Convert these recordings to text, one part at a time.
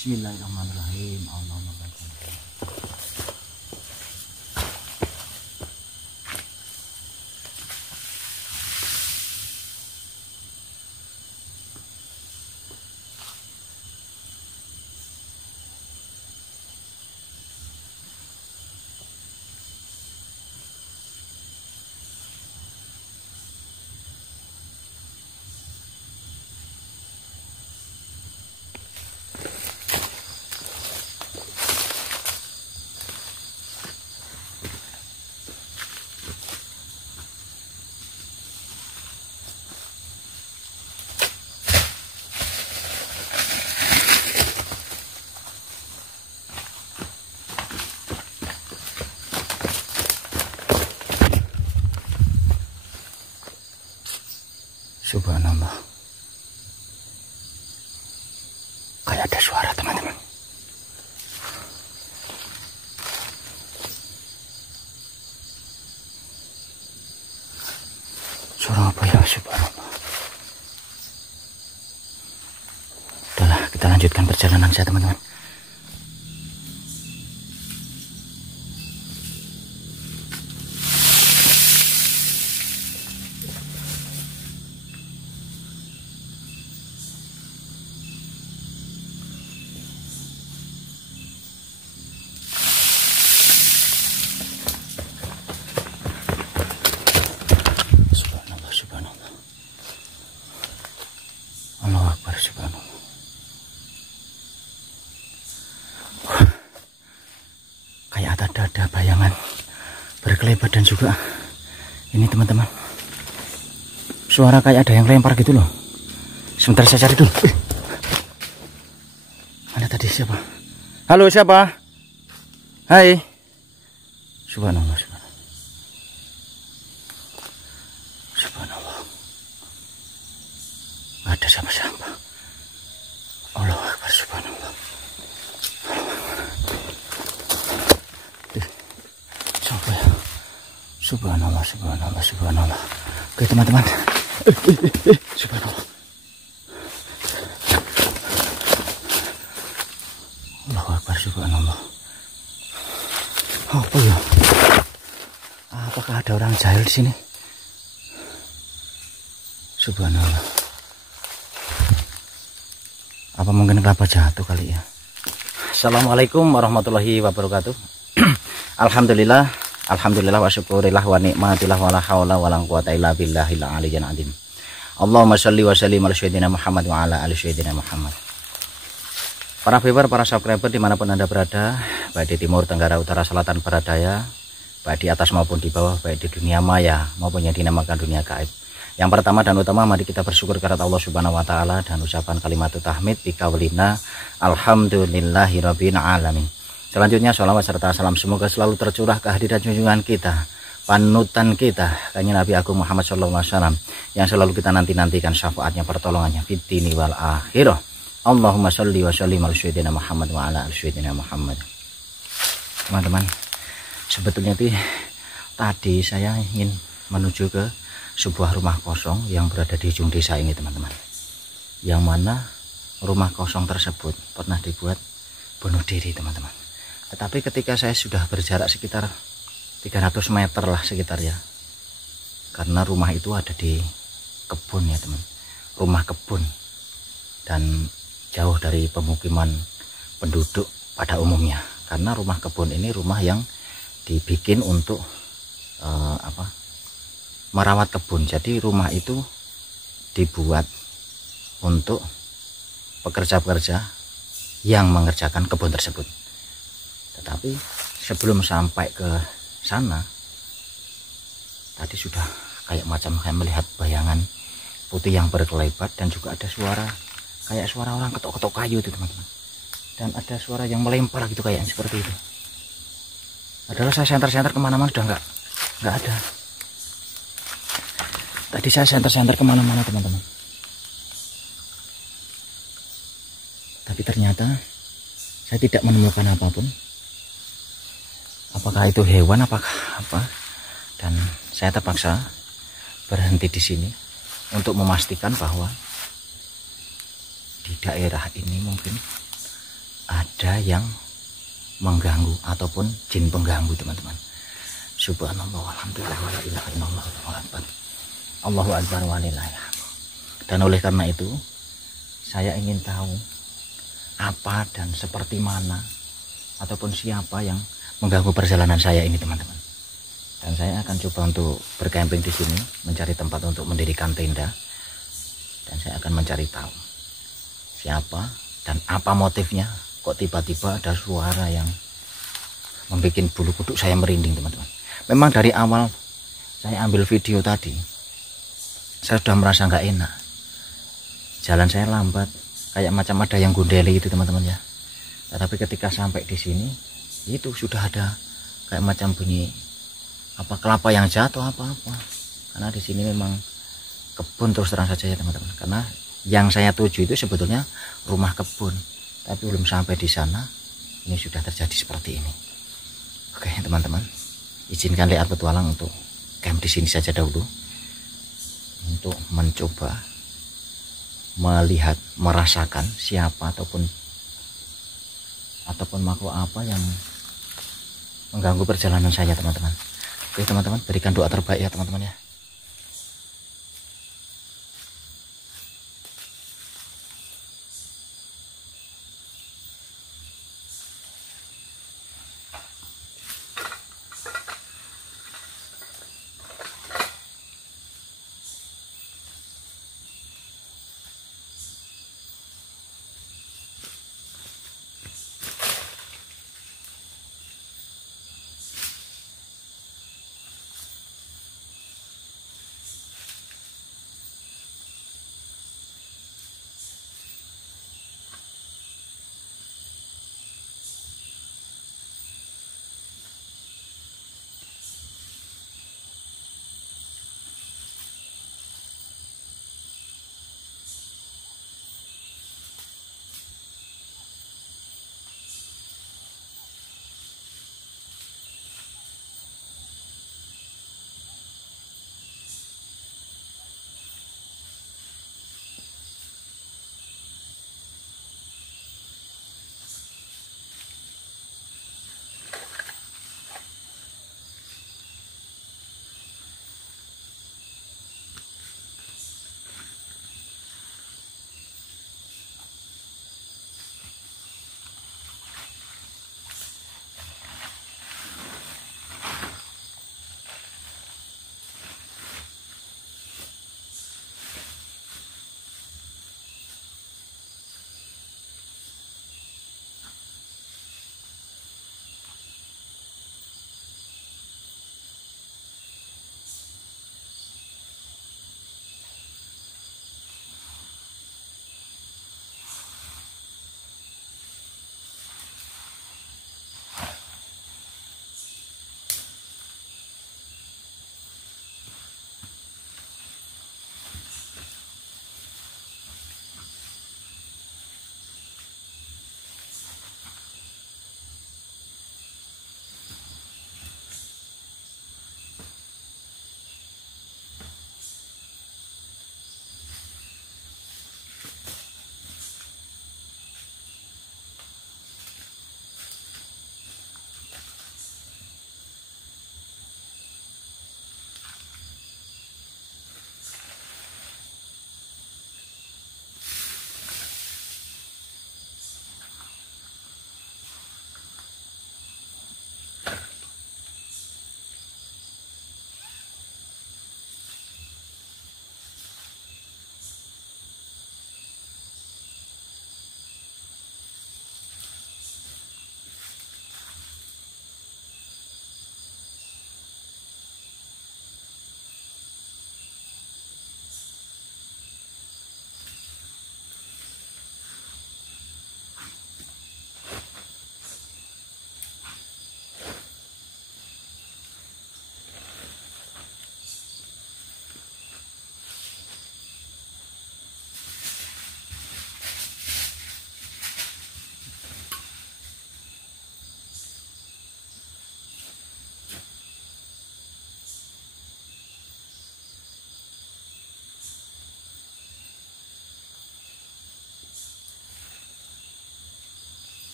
Bismillahirrahmanirrahim. Allahumma barik. Subhanallah. Kayak ada suara, teman-teman. Suara apa ya? Subhanallah. Udahlah, kita lanjutkan perjalanan saya, teman-teman. Kayak ada bayangan berkelebat dan juga ini, teman-teman, suara kayak ada yang lempar gitu loh. Sebentar saya cari dulu. Mana tadi, siapa? Halo, siapa? Hai. Subhanallah, subhanallah. Subhanallah. Gak ada siapa-siapa. Allahu Akbar, subhanallah. Siapa ya? Subhanallah, subhanallah, subhanallah. Oke, teman-teman. Subhanallah. Allahu Akbar, subhanallah. Apa ya? Apakah ada orang jahil di sini? Subhanallah. Apa mungkin kelapa jatuh kali ya? Assalamualaikum warahmatullahi wabarakatuh. Alhamdulillah, alhamdulillah wa syukurillah wa nikmatillah wa la haula wa la quwata illa billahil aliyyil azim. Allahumma shalli wa sallim ala sayyidina Muhammad wa ala ali sayyidina Muhammad. Para viewer, para subscriber dimanapun Anda berada, baik di timur, tenggara, utara, selatan, barat, daya, baik di atas maupun di bawah, baik di dunia maya maupun yang dinamakan dunia gaib. Yang pertama dan utama, mari kita bersyukur kepada Allah Subhanahu wa taala dan ucapan kalimat tahmid bi qaulina alhamdulillahirabbil alamin. Selanjutnya sholawat serta salam semoga selalu tercurah kehadiran junjungan kita, panutan kita, kanjeng Nabi Agung Muhammad SAW, yang selalu kita nanti-nantikan syafaatnya, pertolongannya fid dini wal akhirah. Allahumma sholli wa sallim ala sayyidina Muhammad wa ala ali sayyidina Muhammad. Teman-teman, sebetulnya tadi saya ingin menuju ke sebuah rumah kosong yang berada di ujung desa ini, teman-teman. Yang mana rumah kosong tersebut pernah dibuat bunuh diri, teman-teman. Tetapi ketika saya sudah berjarak sekitar 300 meter lah sekitar ya, karena rumah itu ada di kebun ya, teman, rumah kebun, dan jauh dari pemukiman penduduk pada umumnya, karena rumah kebun ini rumah yang dibikin untuk merawat kebun. Jadi rumah itu dibuat untuk pekerja-pekerja yang mengerjakan kebun tersebut. Tetapi sebelum sampai ke sana, tadi sudah kayak melihat bayangan putih yang berkelebat, dan juga ada suara kayak suara orang ketok-ketok kayu itu, teman-teman. Dan ada suara yang melempar gitu, kayak seperti itu. Adalah saya senter-senter kemana-mana sudah nggak ada. Tadi saya senter-senter kemana-mana, teman-teman. Tapi ternyata saya tidak menemukan apapun. Apakah itu hewan, apakah apa? Dan saya terpaksa berhenti di sini untuk memastikan bahwa di daerah ini mungkin ada yang mengganggu ataupun jin pengganggu, teman-teman. Subhanallah, alhamdulillah, wala ilaha illallah, Allahu akbar. Allahu akbar walillahil hamd. Dan oleh karena itu saya ingin tahu apa dan seperti mana ataupun siapa yang mengganggu perjalanan saya ini, teman-teman. Dan saya akan coba untuk bercamping di sini, mencari tempat untuk mendirikan tenda. Dan saya akan mencari tahu siapa dan apa motifnya. Kok tiba-tiba ada suara yang membuat bulu kuduk saya merinding, teman-teman. Memang dari awal saya ambil video tadi, saya sudah merasa nggak enak. Jalan saya lambat, kayak macam ada yang gondeli itu, teman-teman ya. Tetapi ketika sampai di sini, itu sudah ada kayak macam bunyi apa kelapa yang jatuh apa-apa. Karena di sini memang kebun terus terang saja ya, teman-teman. Karena yang saya tuju itu sebetulnya rumah kebun, tapi belum sampai di sana, ini sudah terjadi seperti ini. Oke, teman-teman, izinkan Lihat Petualang untuk camp di sini saja dahulu, untuk mencoba melihat, merasakan siapa ataupun makhluk apa yang mengganggu perjalanan saya, teman-teman. Oke, teman-teman, berikan doa terbaik ya, teman-teman ya.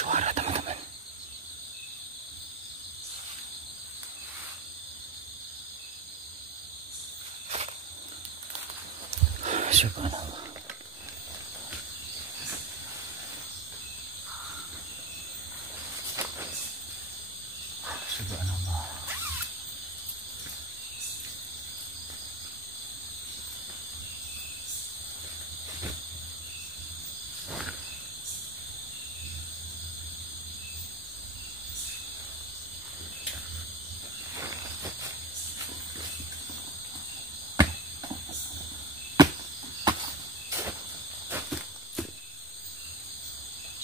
suara teman-teman. Subhanallah. Subhanallah.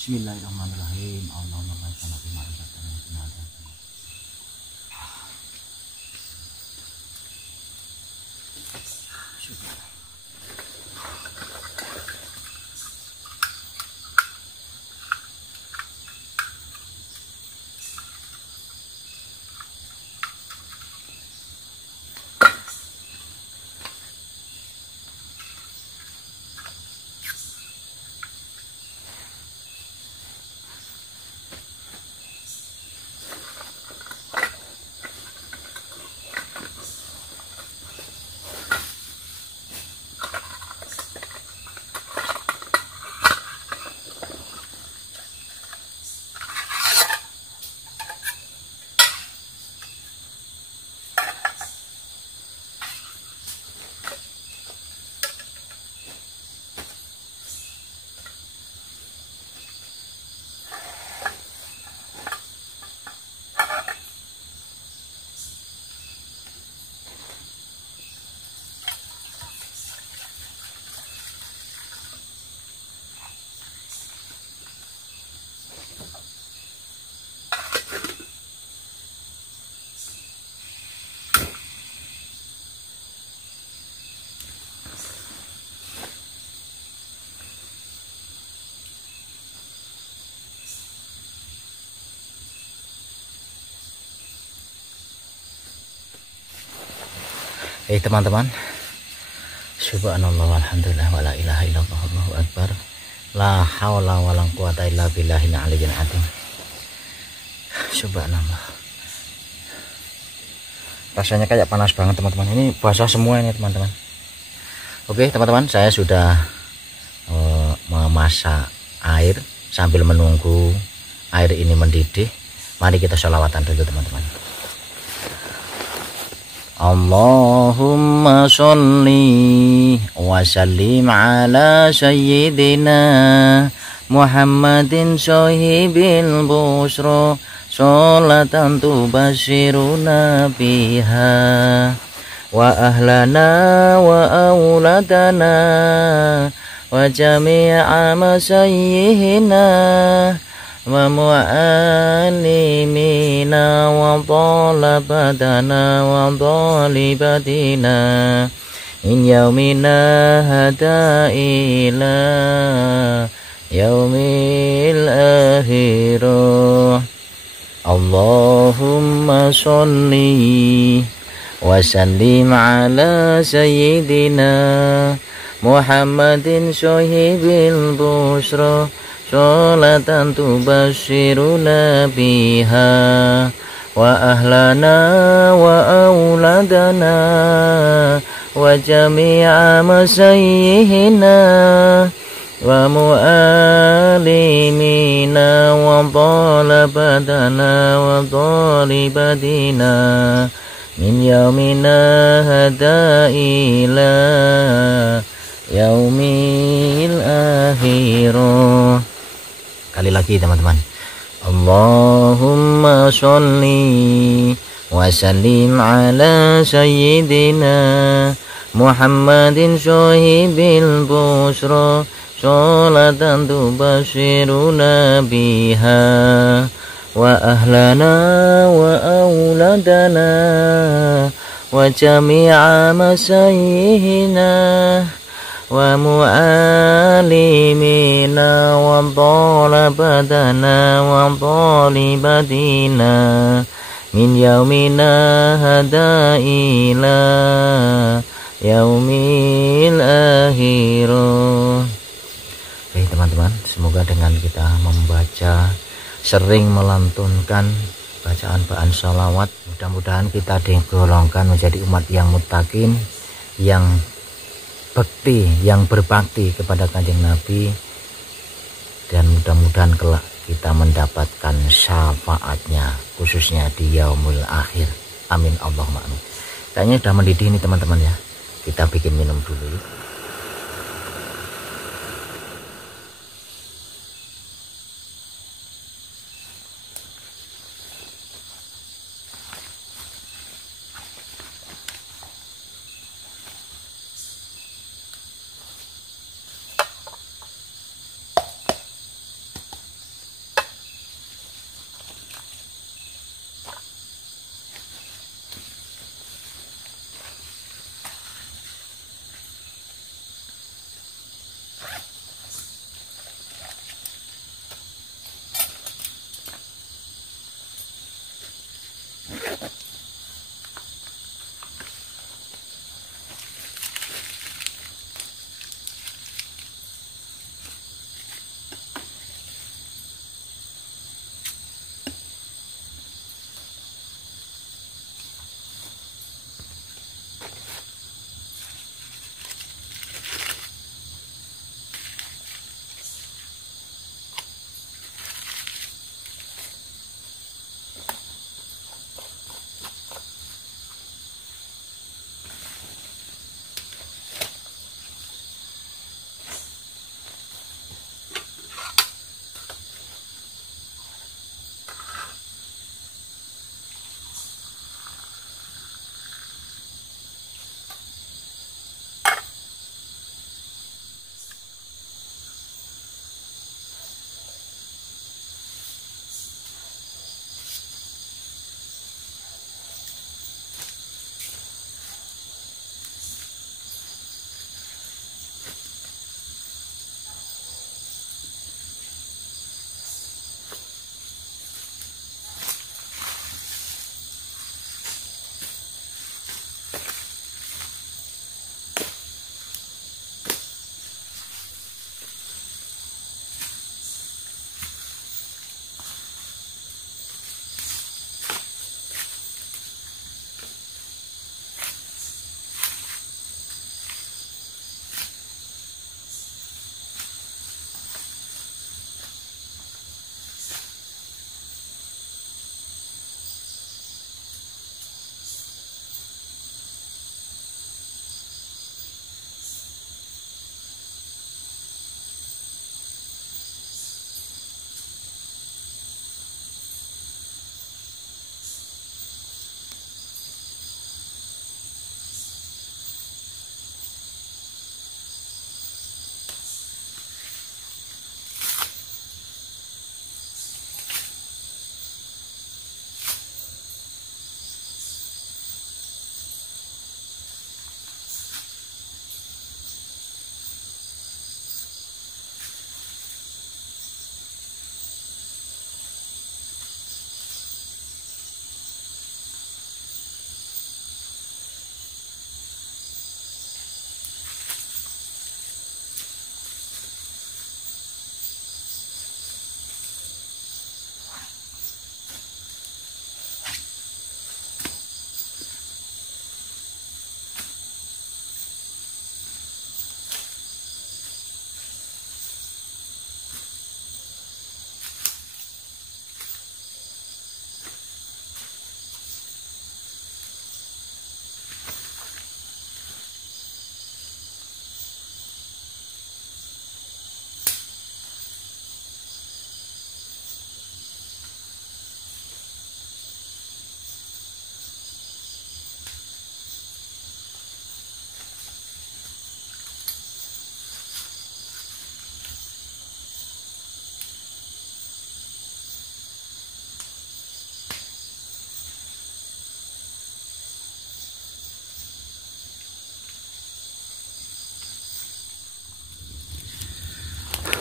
Bismillahirrahmanirrahim. Allahumma barik lana fima razaqtana wa qina adzabannar. Teman-teman, subhanallah walhamdulillah wala ilaha illallah wallahu akbar, la haula wala quwata illa billahil aliyyil azim. Subhanallah, rasanya kayak panas banget teman-teman. Ini basah semua ini teman-teman. Oke teman-teman, saya sudah memasak air sambil menunggu air ini mendidih. Mari kita sholawatan dulu teman-teman. Allahumma sholli wa sallim ala sayyidina Muhammadin sahibil busra, sholatan tubashiruna biha wa ahlana wa auladana wa jami'a masayyihina wa mu'allimina wa talabatana wa talibatina min yaumina hada ila yaumil akhirah. Allahumma sholli wa sallim ala sayyidina Muhammadin sahibil busra, sholatan tubashiruna biha wa ahlana wa auladana wa jami'a masayyihina wa mu'allimina wa talabatana wa talibatina min yaumina hada ila yaumil akhirah. Kali lagi teman-teman. Allahumma sholli wa sallim ala sayyidina Muhammadin sahibil busra, sholatan tubashiruna biha wa ahlana wa auladana wa jami'a masayyihina wa mu'allimina wa talabatana wa talibatina min yaumina hada ila yaumil akhirah. Oke teman-teman, semoga dengan kita membaca sering melantunkan bacaan sholawat. Mudah-mudahan kita digolongkan menjadi umat yang muttaqin, yang bekti, yang berbakti kepada Kanjeng Nabi, dan mudah-mudahan kelak kita mendapatkan syafaatnya khususnya di yaumul akhir. Amin Allahumma amin. Kayaknya udah mendidih nih teman-teman ya, kita bikin minum dulu.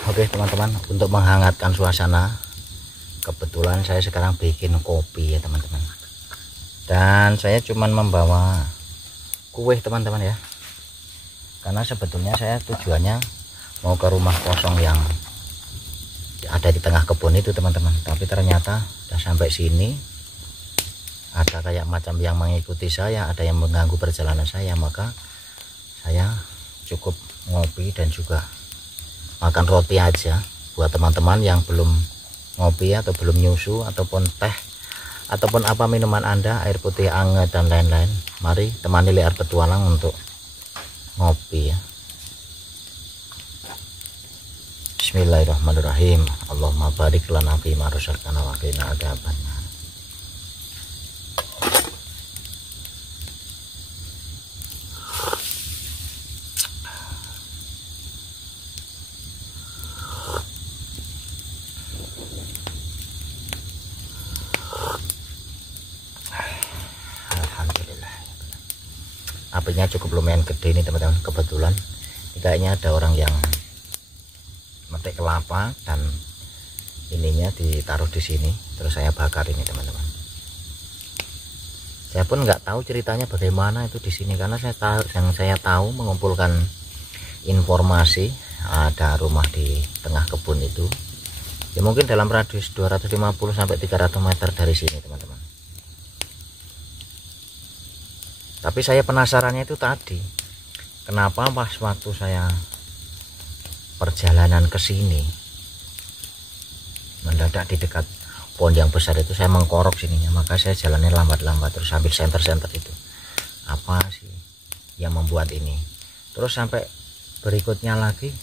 Oke teman-teman, untuk menghangatkan suasana, kebetulan saya sekarang bikin kopi ya teman-teman, dan saya cuman membawa kue teman-teman ya, karena sebetulnya saya tujuannya mau ke rumah kosong yang ada di tengah kebun itu teman-teman. Tapi ternyata udah sampai sini ada kayak macam yang mengikuti saya, ada yang mengganggu perjalanan saya, maka saya cukup ngopi dan juga makan roti aja. Buat teman-teman yang belum ngopi atau belum nyusu ataupun teh ataupun apa minuman Anda, air putih anget dan lain-lain, mari temani Liar Petualang untuk ngopi ya. Bismillahirrahmanirrahim. Allahumma barik lana fi ma razaqtana wa qina adzabannar. Alhamdulillah. Apinya cukup lumayan gede ini teman-teman. Kebetulan kayaknya ada orang yang metik kelapa dan ininya ditaruh di sini, terus saya bakar ini teman-teman. Saya pun nggak tahu ceritanya bagaimana itu di sini, karena yang saya tahu mengumpulkan informasi ada rumah di tengah kebun itu ya, mungkin dalam radius 250 sampai 300 meter dari sini teman-teman. Tapi saya penasarannya itu tadi, kenapa pas waktu saya perjalanan ke sini mendadak di dekat pohon yang besar itu saya mengkorok sininya, maka saya jalannya lambat-lambat terus sambil senter-senter itu. Apa sih yang membuat ini? Terus sampai berikutnya lagi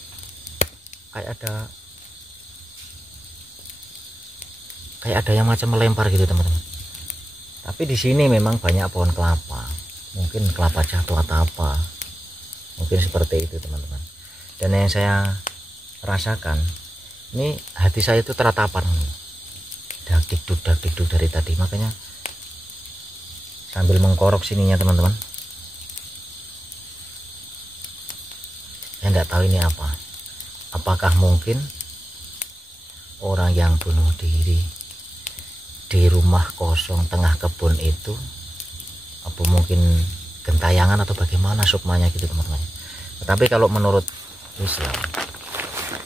kayak ada yang macam melempar gitu teman-teman. Tapi di sini memang banyak pohon kelapa, mungkin kelapa jatuh atau apa, mungkin seperti itu teman-teman. Dan yang saya rasakan ini, hati saya itu teratapan dak dikduk dari tadi, makanya sambil mengkorok sininya teman-teman. Saya tidak tahu ini apa. Apakah mungkin orang yang bunuh diri di rumah kosong tengah kebun itu, apa mungkin gentayangan atau bagaimana sukmanya gitu teman-teman. Tetapi kalau menurut Islam,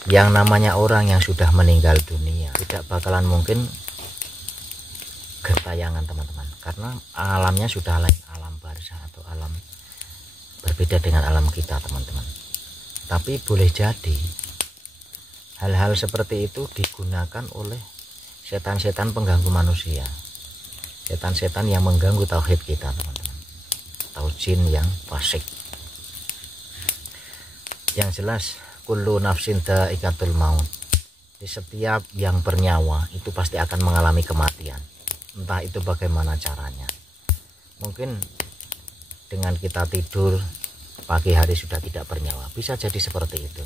yang namanya orang yang sudah meninggal dunia tidak bakalan mungkin gentayangan teman-teman, karena alamnya sudah lain, alam barzah atau alam berbeda dengan alam kita teman-teman. Tapi boleh jadi hal-hal seperti itu digunakan oleh setan-setan pengganggu manusia, setan-setan yang mengganggu tauhid kita teman-teman, atau jin yang fasik. Yang jelas kullu nafsin dha'iqatul maut, di setiap yang bernyawa itu pasti akan mengalami kematian, entah itu bagaimana caranya. Mungkin dengan kita tidur pagi hari sudah tidak bernyawa, bisa jadi seperti itu.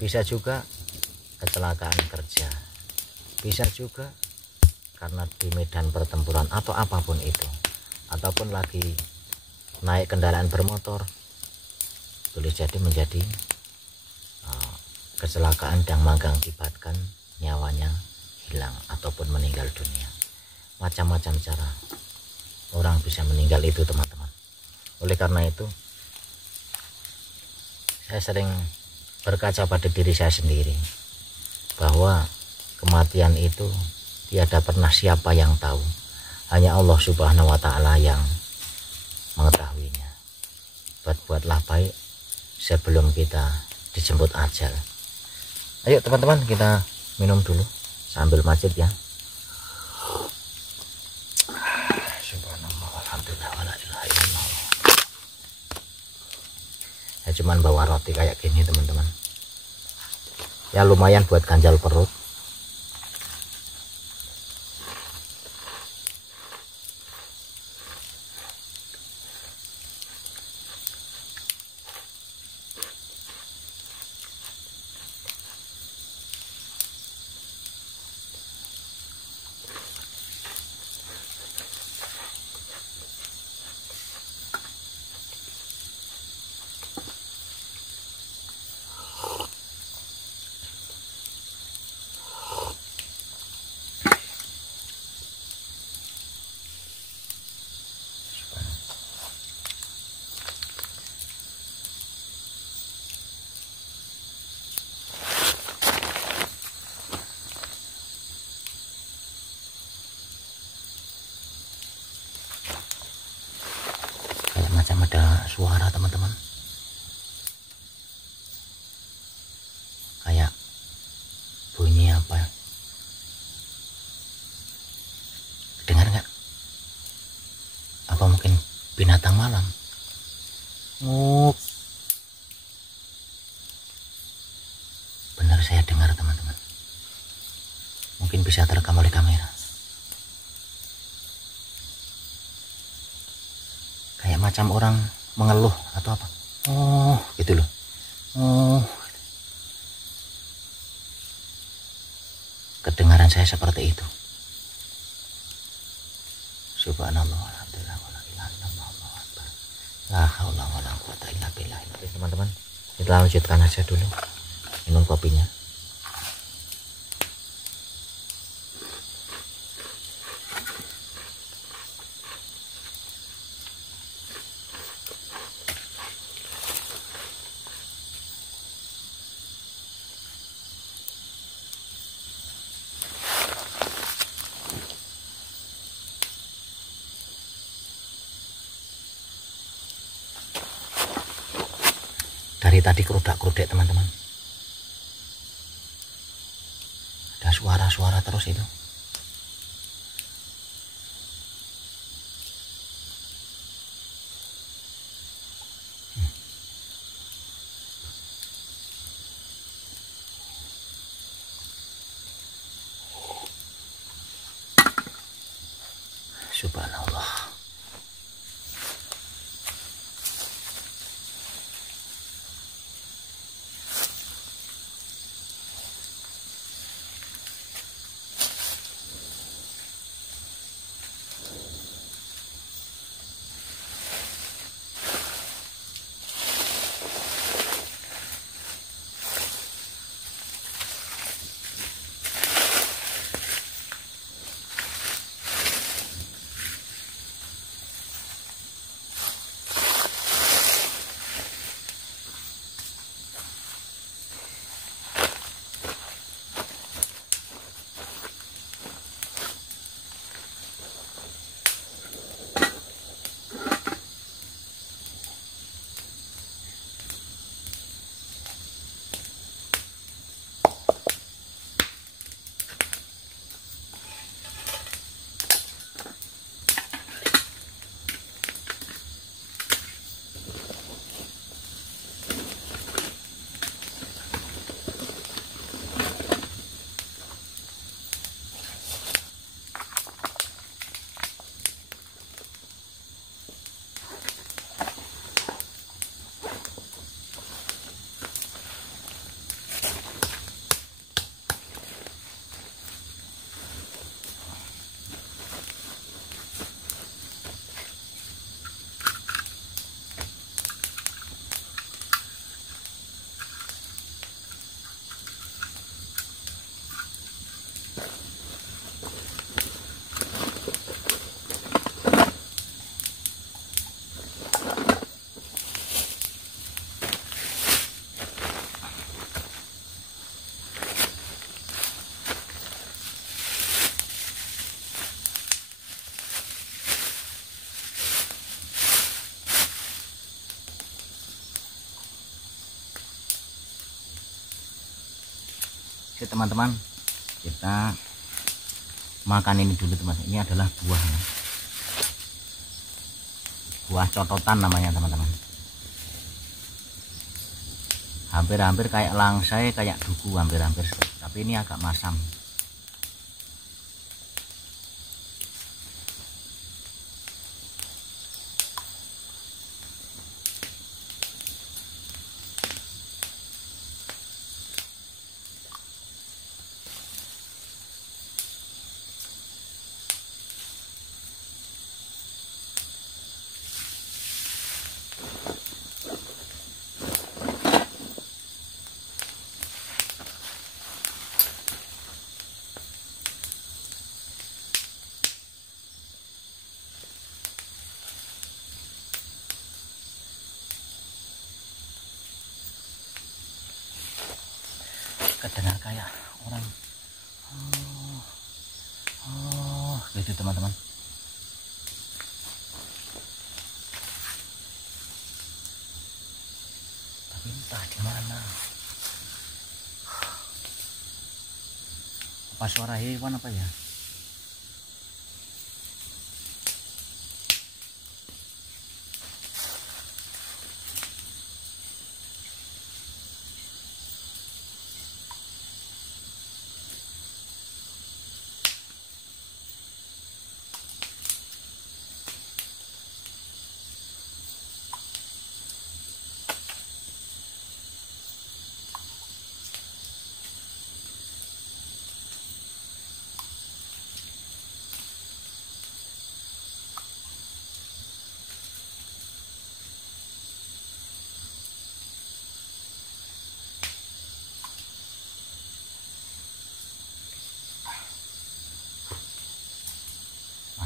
Bisa juga kecelakaan kerja, bisa juga karena di medan pertempuran atau apapun itu, ataupun lagi naik kendaraan bermotor, boleh jadi menjadi kecelakaan dan mengakibatkan nyawanya hilang ataupun meninggal dunia. Macam-macam cara orang bisa meninggal itu teman-teman. Oleh karena itu saya sering berkaca pada diri saya sendiri, bahwa kematian itu tiada pernah siapa yang tahu, hanya Allah Subhanahu wa Ta'ala yang mengetahuinya. Buatlah baik sebelum kita dijemput ajal. Ayo teman-teman, kita minum dulu sambil masjid ya. Subhanallah, alhamdulillah, wala ilaha illallah. Ya cuman bawa roti kayak gini teman-teman, ya lumayan buat ganjal perut. ada suara teman-teman, kayak bunyi apa ya? Dengar nggak? Apa mungkin binatang malam? Nguk. Benar saya dengar teman-teman. Mungkin bisa terekam oleh kamera. Kayak macam orang mengeluh atau apa. Oh gitu loh. Oh, kedengaran saya seperti itu. Subhanallah, alhamdulillah, wala ilaha illallah, Allahu akbar. La haula wala quwata illa billah. Teman-teman, kita lanjutkan aja dulu minum kopinya. Dari tadi kerudak-kerudek teman-teman, ada suara-suara terus itu. Subhanallah. Oke teman-teman, kita makan ini dulu teman. Ini adalah buah, buah cototan namanya teman-teman. Hampir-hampir kayak langsai, kayak duku, hampir-hampir. Tapi ini agak masam. Kedengar kayak orang gitu teman-teman. Entah di mana. Apa suara hewan apa ya?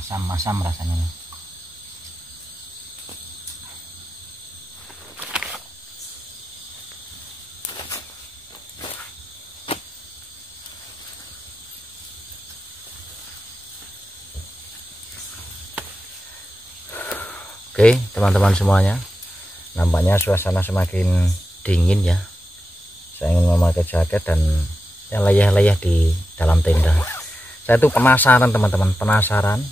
Masam-masam rasanya. Oke teman-teman semuanya, nampaknya suasana semakin dingin ya. Saya ingin memakai jaket dan ya layah-layah di dalam tenda. Saya tuh penasaran teman-teman, penasaran.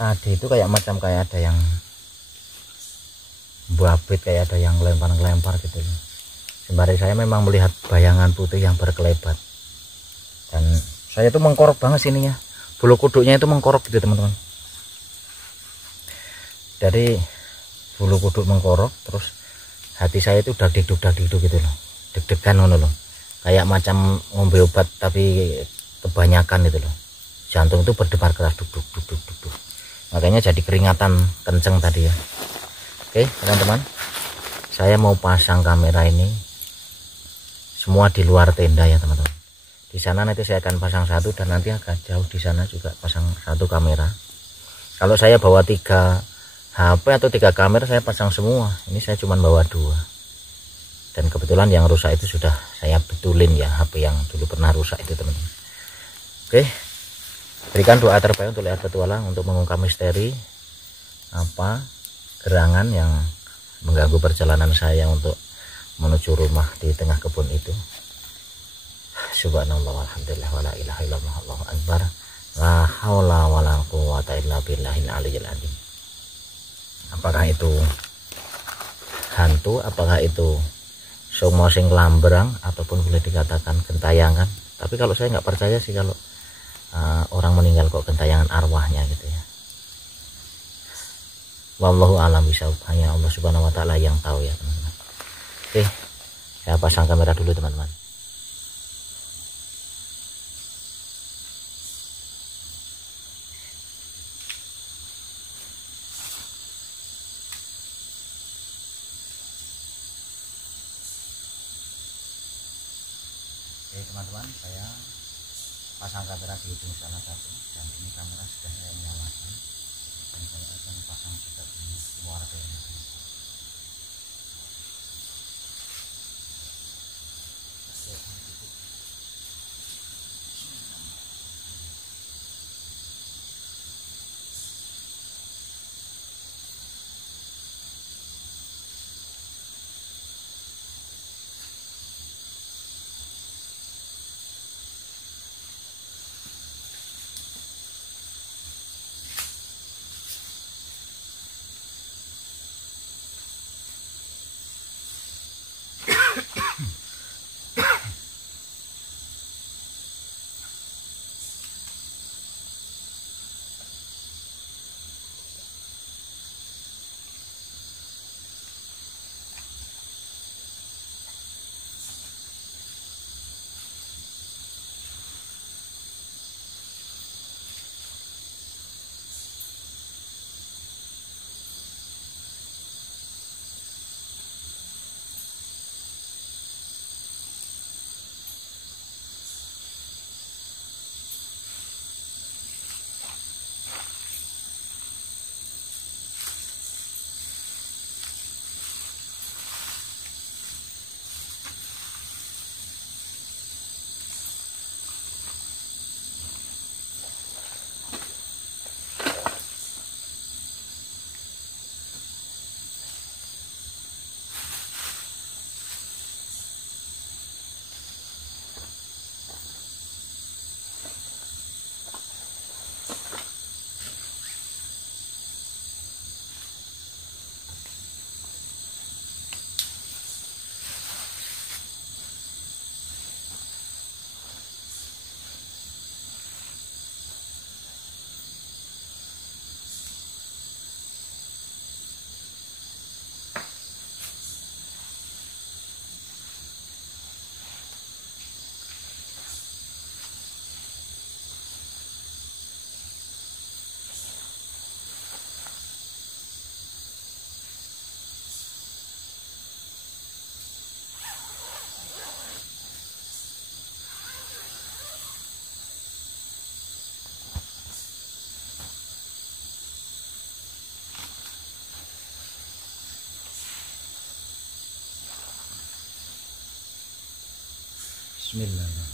Tadi itu kayak ada yang babit, kayak ada yang lempar-lempar gitu. Sembari saya memang melihat bayangan putih yang berkelebat. Dan saya tuh mengkorok banget sininya. Bulu kuduknya itu mengkorok gitu teman-teman. Dari bulu kuduk mengkorok, terus hati saya itu dagdikduk gitu loh, deg-degan loh, kayak macam ngombe obat tapi kebanyakan gitu loh. Jantung itu berdebar keras, duk. Makanya jadi keringatan kenceng tadi ya. Oke teman-teman, saya mau pasang kamera ini semua di luar tenda ya teman-teman. Di sana nanti saya akan pasang satu, dan nanti agak jauh di sana juga pasang satu kamera. Kalau saya bawa 3 HP atau 3 kamera saya pasang semua. Ini saya cuma bawa 2. Dan kebetulan yang rusak itu sudah saya betulin ya, HP yang dulu pernah rusak itu teman-teman. Oke, berikan doa terbaik untuk Lihat Petualang untuk mengungkap misteri apa gerangan yang mengganggu perjalanan saya untuk menuju rumah di tengah kebun itu. Subhanallah walhamdulillah wala ilaha illallah Allahu akbar, la haula wala quwata illa billahil aliyyil azim. Apakah itu hantu, apakah itu semua sing lambrang, ataupun boleh dikatakan gentayangan. Tapi kalau saya nggak percaya sih kalau orang meninggal kok gentayangan arwahnya gitu ya. Wallahu alam bisawab, hanya Allah subhanahu wa ta'ala yang tahu ya teman-teman. Oke, saya pasang kamera dulu teman-teman. Oke teman-teman, saya pasang kamera di ujung sana satu, dan ini kamera sudah saya nyalakan, dan saya akan pasang juga di luar tenda. Bismillahirrahmanirrahim.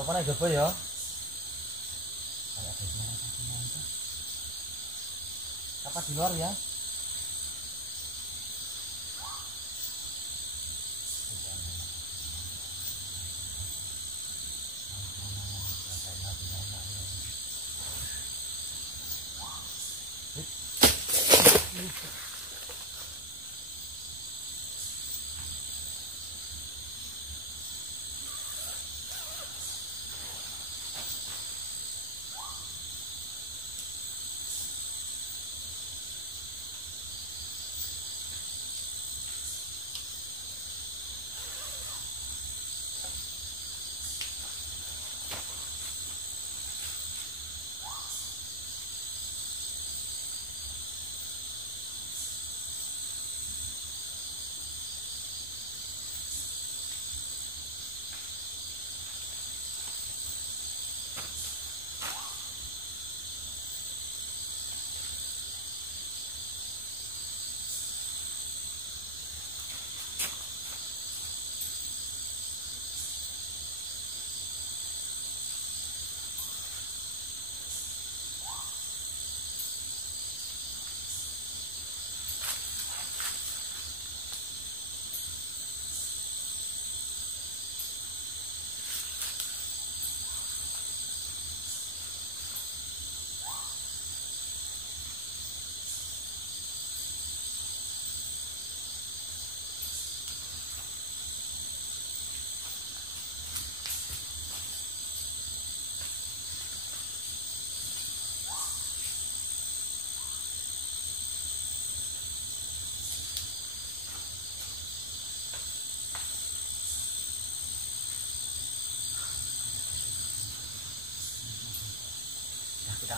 Kapan aja ya? Kapan di luar ya?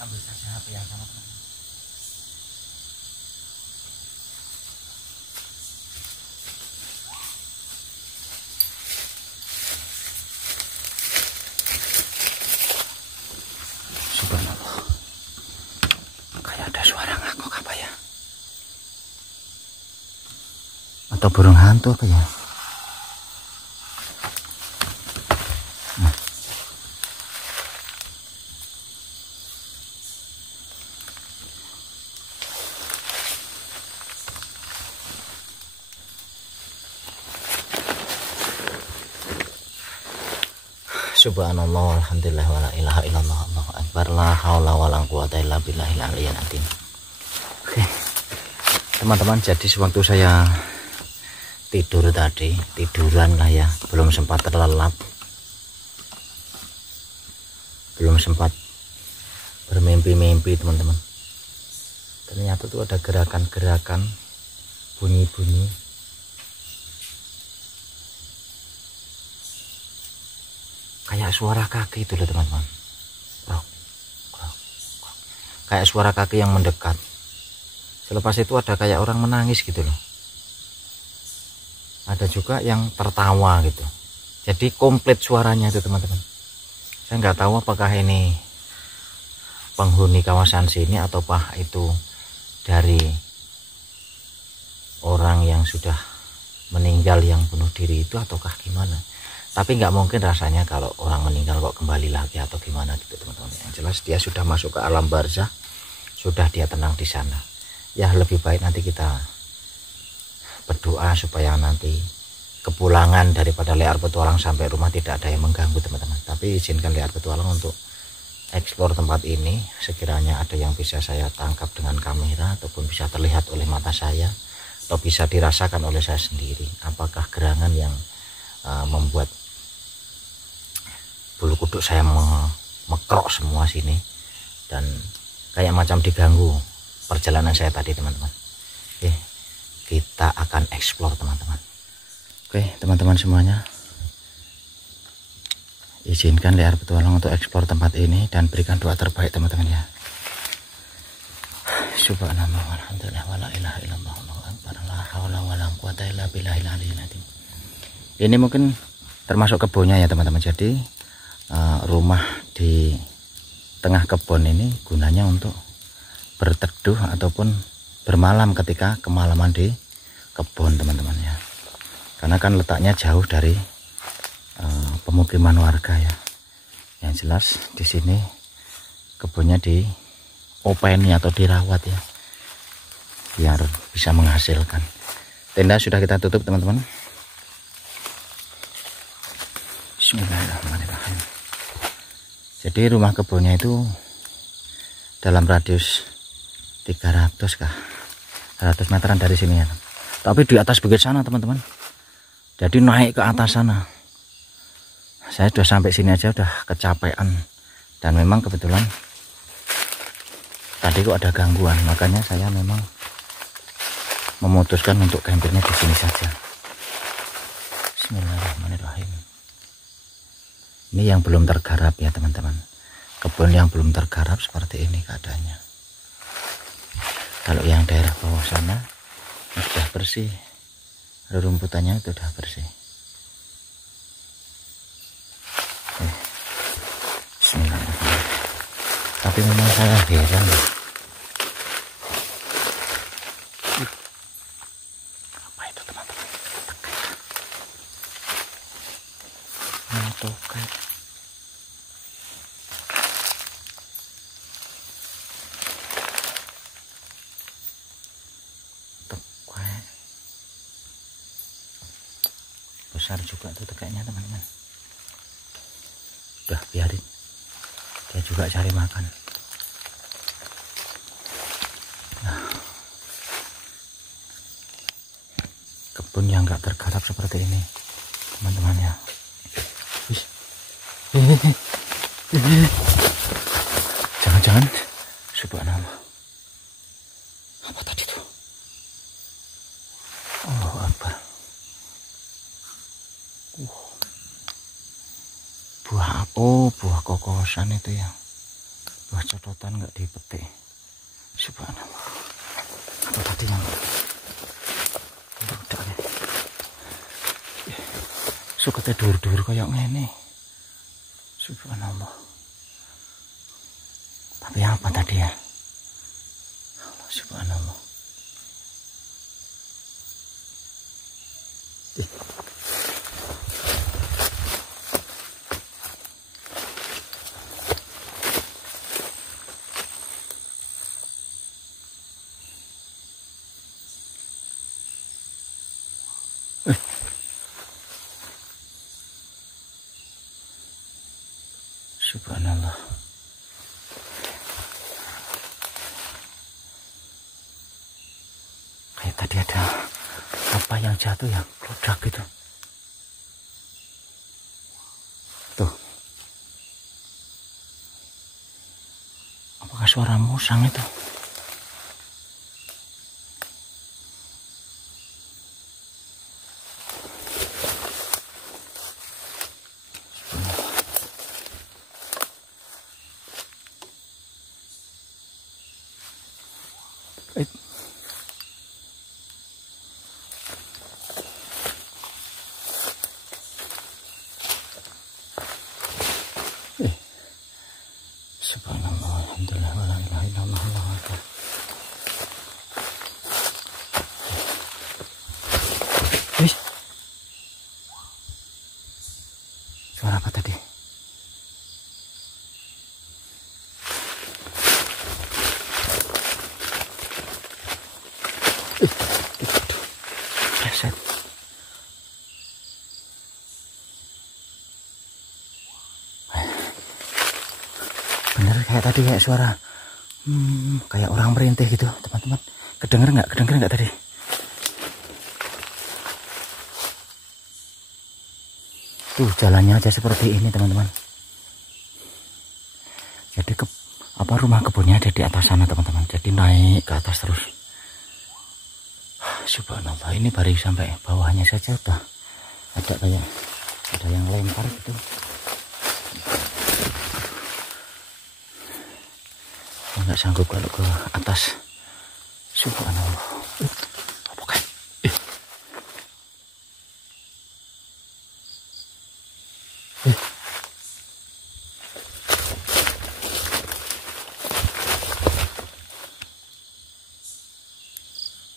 ambil saja HP yang sama teman. Subhanallah, kayak ada suara ngakok apa ya, atau burung hantu apa ya. Subhanallah, alhamdulillah, wala ilaha illallah, Allahu akbar, la haula wala quwata illa billahil aliyyil azim. Oke, teman-teman, jadi sewaktu saya tidur tadi, tiduran lah ya, belum sempat terlelap, belum sempat bermimpi-mimpi teman-teman. Ternyata tuh ada gerakan-gerakan, bunyi-bunyi. Kayak suara kaki itu loh teman-teman. Kayak suara kaki yang mendekat. Selepas itu ada kayak orang menangis gitu loh. Ada juga yang tertawa gitu. Jadi komplit suaranya itu teman-teman. Saya nggak tahu apakah ini penghuni kawasan sini ataukah itu dari orang yang sudah meninggal yang bunuh diri itu ataukah gimana. Tapi nggak mungkin rasanya kalau orang meninggal kok kembali lagi atau gimana gitu teman-teman. Yang jelas dia sudah masuk ke alam barzah, sudah dia tenang di sana. Ya lebih baik nanti kita berdoa supaya nanti kepulangan daripada Liar Petualang sampai rumah tidak ada yang mengganggu teman-teman. Tapi izinkan Liar Petualang untuk eksplor tempat ini. Sekiranya ada yang bisa saya tangkap dengan kamera ataupun bisa terlihat oleh mata saya atau bisa dirasakan oleh saya sendiri. Apakah gerangan yang membuat bulu kuduk saya mekrok semua sini dan kayak macam diganggu perjalanan saya tadi teman-teman. Oke, kita akan eksplor teman-teman. Oke teman-teman semuanya, izinkan Liar Petualang untuk eksplor tempat ini dan berikan doa terbaik teman-teman ya. Subhanallah, walhamdulillah, wala ilaha illallah, Allahu akbar, la haula wala quwata illa billahil aliyyil azim. Ini mungkin termasuk kebunnya ya teman-teman. Jadi rumah di tengah kebun ini gunanya untuk berteduh ataupun bermalam ketika kemalaman di kebun teman-teman ya. Karena kan letaknya jauh dari pemukiman warga ya. Yang jelas di sini kebunnya diopeni atau dirawat ya, biar bisa menghasilkan. Tenda sudah kita tutup teman-teman. Bismillahirrahmanirrahim. Jadi rumah kebunnya itu dalam radius 300 kah, 100 meteran dari sini ya. Tapi di atas bukit sana teman-teman. Jadi naik ke atas sana. Saya sudah sampai sini aja udah kecapean. Dan memang kebetulan tadi kok ada gangguan, makanya saya memang memutuskan untuk campingnya di sini saja. Bismillahirrahmanirrahim. Ini yang belum tergarap ya teman-teman. Kebun yang belum tergarap seperti ini keadaannya. Kalau yang daerah bawah sana sudah bersih, rerumputannya itu sudah bersih. Bismillahirrahmanirrahim. Tapi memang saya heran ya. Apa itu teman-teman? Tokai. Besar juga tuh tekeknya teman-teman. Udah biarin dia juga cari makan. Nah, kebun yang nggak tergarap seperti ini teman-teman ya. Jangan-jangan subhanallah. Apa tadi tuh? Allahu akbar. Buah kokosan itu ya. Wah, cototan nggak dipetik. Subhanallah. Apa tadi yang udah ya? Suka tidur-tidur kayak ngene. Subhanallah. Tapi apa tadi ya? Allah, subhanallah. Subhanallah. Kayak tadi ada apa yang jatuh ya, produk gitu. Tuh. Apakah suara musang itu? Subhanallah, alhamdulillah, wa la ilaha illallah, Allahu akbar. Wih. Suara apa tadi? Aduh, preset. Bener kayak tadi, kayak suara kayak orang merintih gitu, teman-teman. Kedenger nggak tadi? Tuh jalannya aja seperti ini, teman-teman. Jadi rumah kebunnya ada di atas sana, teman-teman. Jadi naik ke atas terus. Subhanallah, ini baru sampai bawahnya saja udah ada kayak ada yang lempar gitu. Nggak sanggup kalau ke atas. Subhanallah. Apa kan?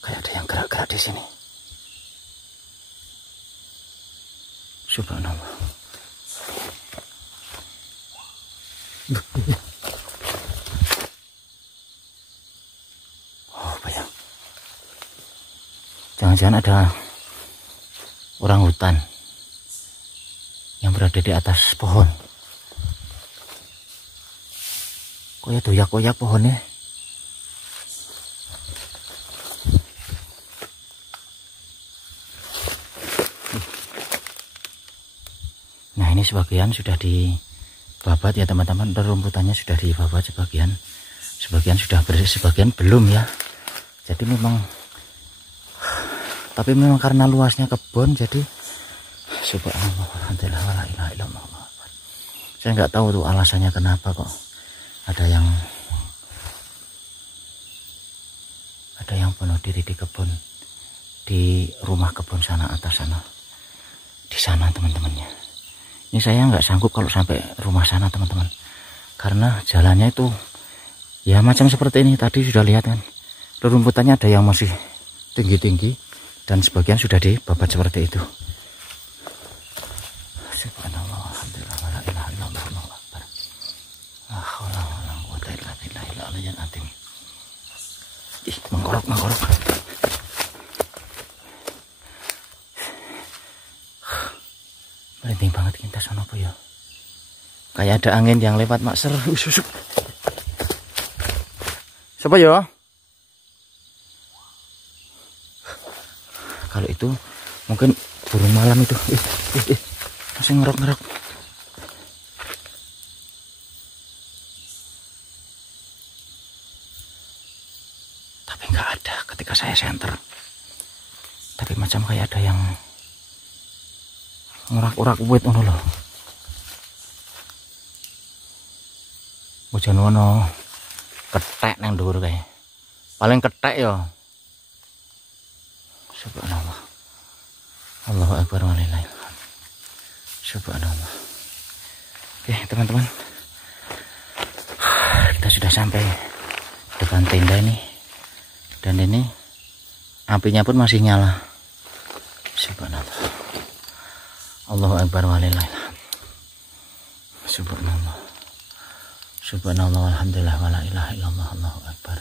Kayak ada yang gerak-gerak di sini. Subhanallah. Jangan-jangan ada orang hutan yang berada di atas pohon. Kok ya doyak-doyak pohonnya. Nah, ini sebagian sudah dibabat ya, teman-teman. Rumputannya sudah dibabat sebagian sudah bersih, sebagian belum ya. Jadi tapi memang karena luasnya kebun, jadi subhanallah, alhamdulillah, wa la ilaha illallah. Saya nggak tahu tuh alasannya kenapa kok ada yang bunuh diri di kebun, di rumah kebun sana, atas sana, di sana, teman-temannya. Ini saya nggak sanggup kalau sampai rumah sana, teman-teman, karena jalannya itu ya macam seperti ini. Tadi sudah lihat kan, rumputannya ada yang masih tinggi-tinggi dan sebagian sudah dibabat seperti itu. Subhanallah, alhamdulillah, wa la ilaha illallah, Allahu akbar. La haula wa la quwwata illa billahil aliyyil azim. Ih, menggorok. Merinding banget kita sono apa ya? Kayak ada angin yang lewat makser. Siapa ya? Kalau itu mungkin burung malam itu. Masih ngerok. Tapi nggak ada ketika saya senter. Tapi macam kayak ada yang ngurak-urak wit ngono loh. Hujan wono ketek nang dhuwur kae. Paling ketek ya. Subhanallah. Allahu akbar walillahil hamd. Subhanallah. Oke, teman-teman. Kita sudah sampai depan tenda ini. Dan ini apinya pun masih nyala. Subhanallah. Allahu akbar walillahil hamd. Subhanallah. Subhanallah walhamdulillah wala ilaha illallah Allahu akbar.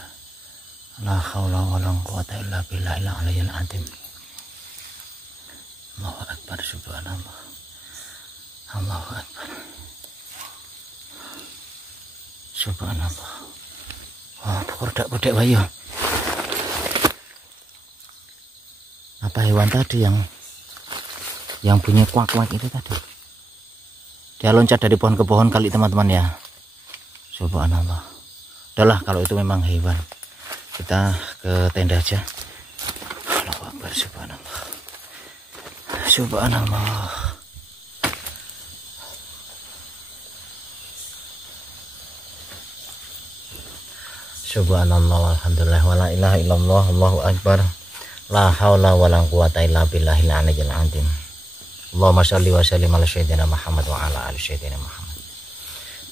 La haula wala quwata illa billahil aliyyil azim. Allahu akbar subhanallah. Allahu akbar. Subhanallah. Wah, budak-budak bayi. Apa hewan tadi yang bunyi kuak-kuak itu tadi? Dia loncat dari pohon ke pohon kali teman-teman ya. Subhanallah. Udahlah kalau itu memang hewan. Kita ke tenda aja. Allahu akbar subhanallah. Subhanallah. Subhanallah walhamdulillah wala ilaha illallah Allahu akbar. La haula wala quwata illa billahil aliyyil azim. Allahumma shalli wa sallim ala sayyidina Muhammad wa ala ali sayyidina Muhammad.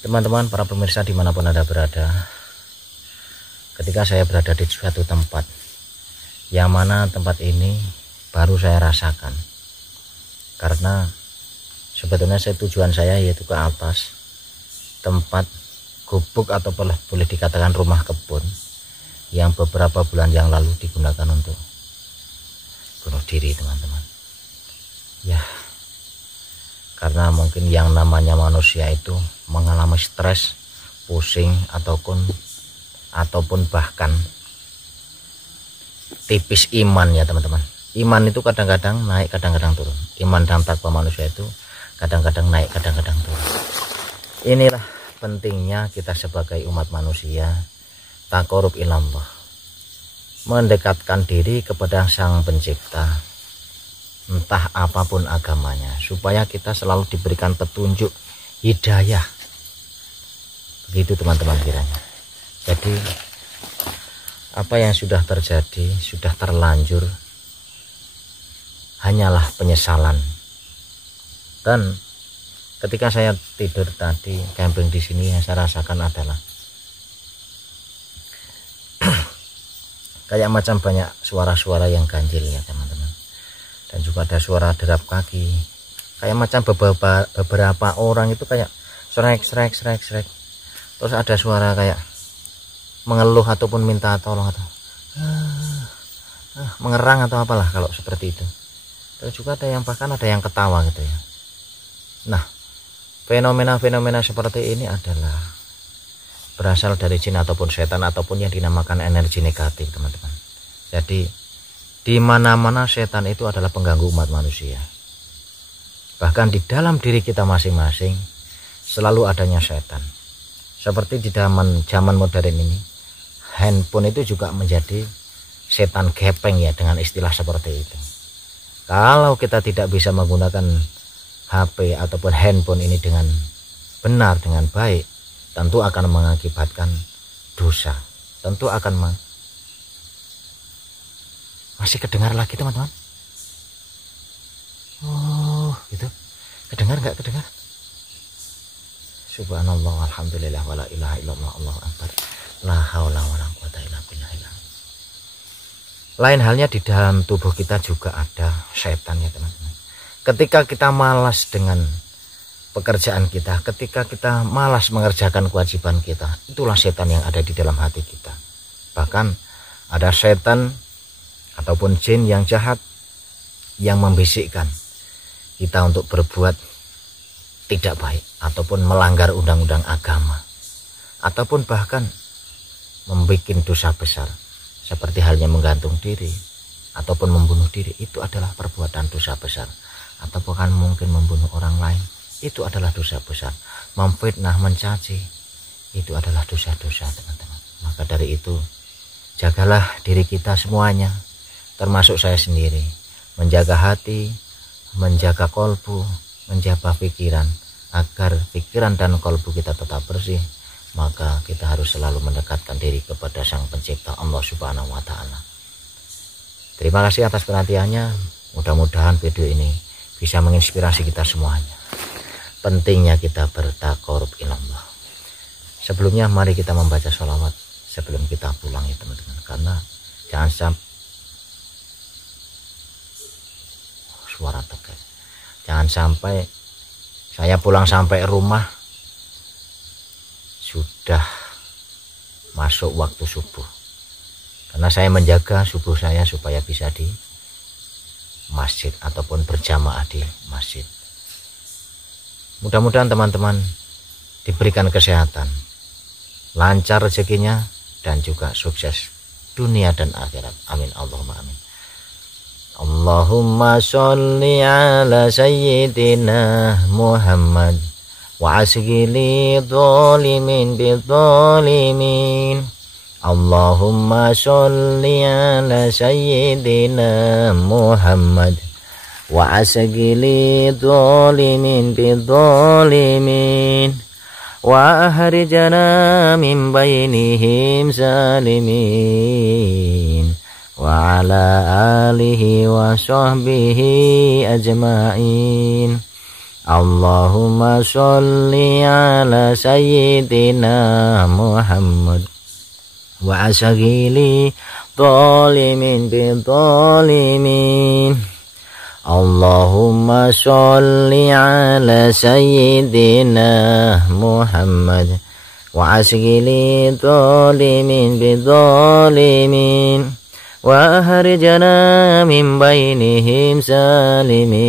Teman-teman, para pemirsa dimanapun Anda berada, ketika saya berada di suatu tempat, yang mana tempat ini baru saya rasakan. Karena sebetulnya tujuan saya yaitu ke atas, tempat gubuk atau boleh dikatakan rumah kebun, yang beberapa bulan yang lalu digunakan untuk bunuh diri teman-teman. Ya, karena mungkin yang namanya manusia itu mengalami stres, pusing ataupun bahkan tipis iman ya teman-teman. Iman itu kadang-kadang naik, kadang-kadang turun. Iman dan takwa manusia itu kadang-kadang naik, kadang-kadang turun. Inilah pentingnya kita sebagai umat manusia taqarrub ilallah, mendekatkan diri kepada Sang Pencipta, entah apapun agamanya, supaya kita selalu diberikan petunjuk, hidayah. Begitu teman-teman kiranya. Jadi apa yang sudah terjadi, sudah terlanjur, hanyalah penyesalan. Dan ketika saya tidur tadi, camping di sini, yang saya rasakan adalah kayak macam banyak suara-suara yang ganjil ya teman-teman. Dan juga ada suara derap kaki, kayak macam beberapa orang itu kayak srek. Terus ada suara kayak mengeluh ataupun minta tolong atau mengerang atau apalah kalau seperti itu. Terus juga ada yang bahkan ada yang ketawa gitu ya. Nah, fenomena-fenomena seperti ini adalah berasal dari jin ataupun setan ataupun yang dinamakan energi negatif teman-teman. Jadi di mana-mana setan itu adalah pengganggu umat manusia. Bahkan di dalam diri kita masing-masing selalu adanya setan. Seperti di zaman modern ini, handphone itu juga menjadi setan gepeng ya, dengan istilah seperti itu. Kalau kita tidak bisa menggunakan HP ataupun handphone ini dengan benar, dengan baik, tentu akan mengakibatkan dosa. Tentu akan masih kedengar lagi teman-teman. Oh gitu, kedengar nggak kedengar? Subhanallah alhamdulillah wala ilaha illallah Allahu akbar. La haula wala quwata illa billah. Lain halnya di dalam tubuh kita juga ada setan ya teman-teman. Ketika kita malas dengan pekerjaan kita, ketika kita malas mengerjakan kewajiban kita, itulah setan yang ada di dalam hati kita. Bahkan ada setan ataupun jin yang jahat yang membisikkan kita untuk berbuat tidak baik ataupun melanggar undang-undang agama, ataupun bahkan membuat dosa besar seperti halnya menggantung diri ataupun membunuh diri. Itu adalah perbuatan dosa besar. Atau bahkan mungkin membunuh orang lain, itu adalah dosa besar. Memfitnah, mencaci, itu adalah dosa-dosa teman-teman. Maka dari itu jagalah diri kita semuanya, termasuk saya sendiri, menjaga hati, menjaga kolbu, menjaga pikiran, agar pikiran dan kolbu kita tetap bersih, maka kita harus selalu mendekatkan diri kepada Sang Pencipta Allah Subhanahu wa Ta'ala. Terima kasih atas perhatiannya. Mudah-mudahan video ini bisa menginspirasi kita semuanya. Pentingnya kita bertaqarrub ilallah. Sebelumnya mari kita membaca sholawat sebelum kita pulang ya teman-teman, karena jangan sampai suara tegas. Jangan sampai saya pulang sampai rumah sudah masuk waktu subuh, karena saya menjaga subuh saya supaya bisa di masjid ataupun berjamaah di masjid. Mudah-mudahan teman-teman diberikan kesehatan, lancar rezekinya, dan juga sukses dunia dan akhirat. Amin Allahumma amin. Allahumma sholli ala sayyidina Muhammad wa asghili dhalimin bidzalimin. Allahumma sholli ala sayyidina Muhammad wa asghili dhalimin bidzalimin wa ahrijana min bainihim zalimin wa ala alihi wa sahbihi ajma'in. Allahumma sholli ala sayyidina Muhammad wa asghili dhalimin bidzalimin. Allahumma sholli ala sayyidina Muhammad wa asghili dhalimin bidzalimin wa ahrijana min bainihim zalimin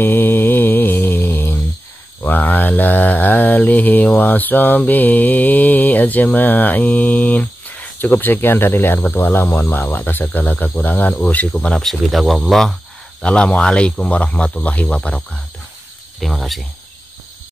wa ala alihi wa sahbihi ajma'in. Cukup sekian dari liar petualang, mohon maaf atas segala kekurangan. Usikum nafsi bitaqwallah. Assalamualaikum warahmatullahi wabarakatuh. Terima kasih.